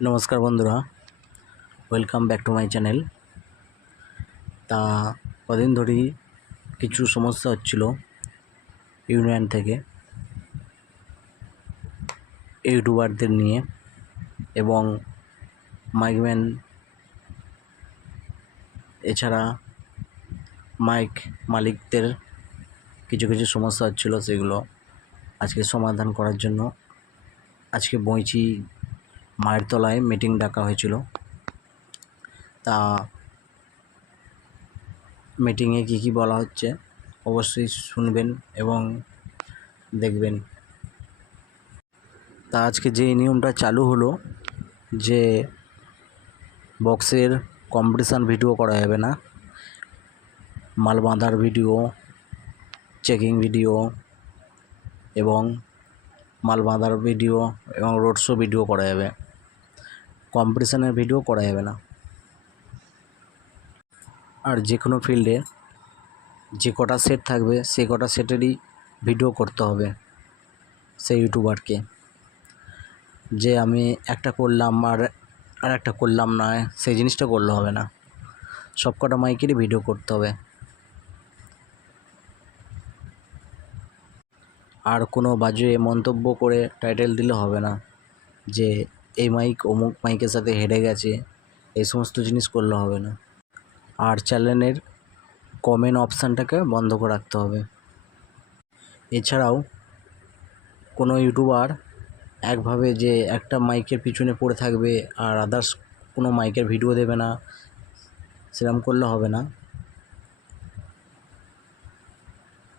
নমস্কার বন্ধুরা, welcome back to my channel. তা কদিন ধরেই কিছু সমস্যা হচ্ছিল ইউনিয়ন থেকে ইউটিউবারদের নিয়ে এবং মাইকম্যান এছাড়া মাইক মালিকদের কিছু সমস্যা হচ্ছিল, সেগুলো আজকে সমাধান করার জন্য আজকে বইচি মায়ের তলায় মিটিং ডাকা হয়েছিল। তা মিটিংয়ে কী বলা হচ্ছে অবশ্যই শুনবেন এবং দেখবেন। তা আজকে যে নিয়মটা চালু হলো যে বক্সের কম্পিটিশান ভিডিও করা যাবে না, মাল বাঁধার ভিডিও, চেকিং ভিডিও এবং মাল বাঁধার ভিডিও এবং রোড শো ভিডিও করা যাবে, কম্পিটিশানের ভিডিও করা যাবে না। আর যে কোনো ফিল্ডে যে কটা সেট থাকবে সেই কটা সেটেরই ভিডিও করতে হবে সেই ইউটিউবারকে। যে আমি একটা করলাম আর একটা করলাম না, সেই জিনিসটা করলে হবে না, সব কটা মাইকেরই ভিডিও করতে হবে। আর কোনো বাজে মন্তব্য করে টাইটেল দিলে হবে না যে এই মাইক অমুক মাইকের সাথে হেরে গেছে, এই সমস্ত জিনিস করলে হবে না। আর চ্যানেলের কমেন্ট অপশানটাকে বন্ধ করে রাখতে হবে। এছাড়াও কোনো ইউটিউবার একভাবে যে একটা মাইকের পিছনে পড়ে থাকবে আর আদার্স কোনো মাইকের ভিডিও দেবে না, সেরকম করলে হবে না।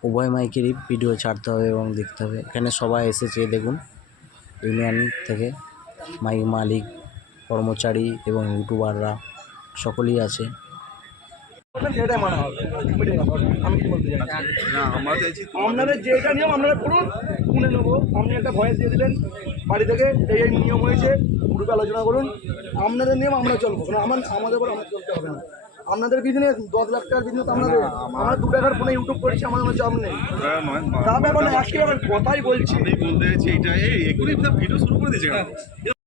উভয় মাইকেরই ভিডিও ছাড়তে হবে এবং দেখতে হবে। এখানে সবাই এসেছে, দেখুন ইউনিয়ন থেকে মাইক মালিক, কর্মচারী এবং ইউটিউবাররা সকলেই আছে। সেটাই মানা হবে। আমি কি বলতে চাইছি, আপনাদের যেটা নিয়ম আপনারা করুন, শুনে নেবো। আপনি একটা ভয়েস দিয়ে দিলেন বাড়ি থেকে, এই নিয়ম হয়েছে, গ্রুপে আলোচনা করুন। আপনাদের নিয়ম আমরা চলবো, আমাদের উপর আমাদের চলতে হবে না। আপনাদের বিজনেস 10 লাখ টাকার বিজনেস, আপনাদের আমরা 2 টাকার ফোনে ইউটিউব করছি, আমাদের কোনো চাপ নেই। তা ব্যাপার না, একেবারে কথাই বলছি। বলতে চাইছি এইটা, এই এগুলি ভিডিও শুরু করে দিয়েছে।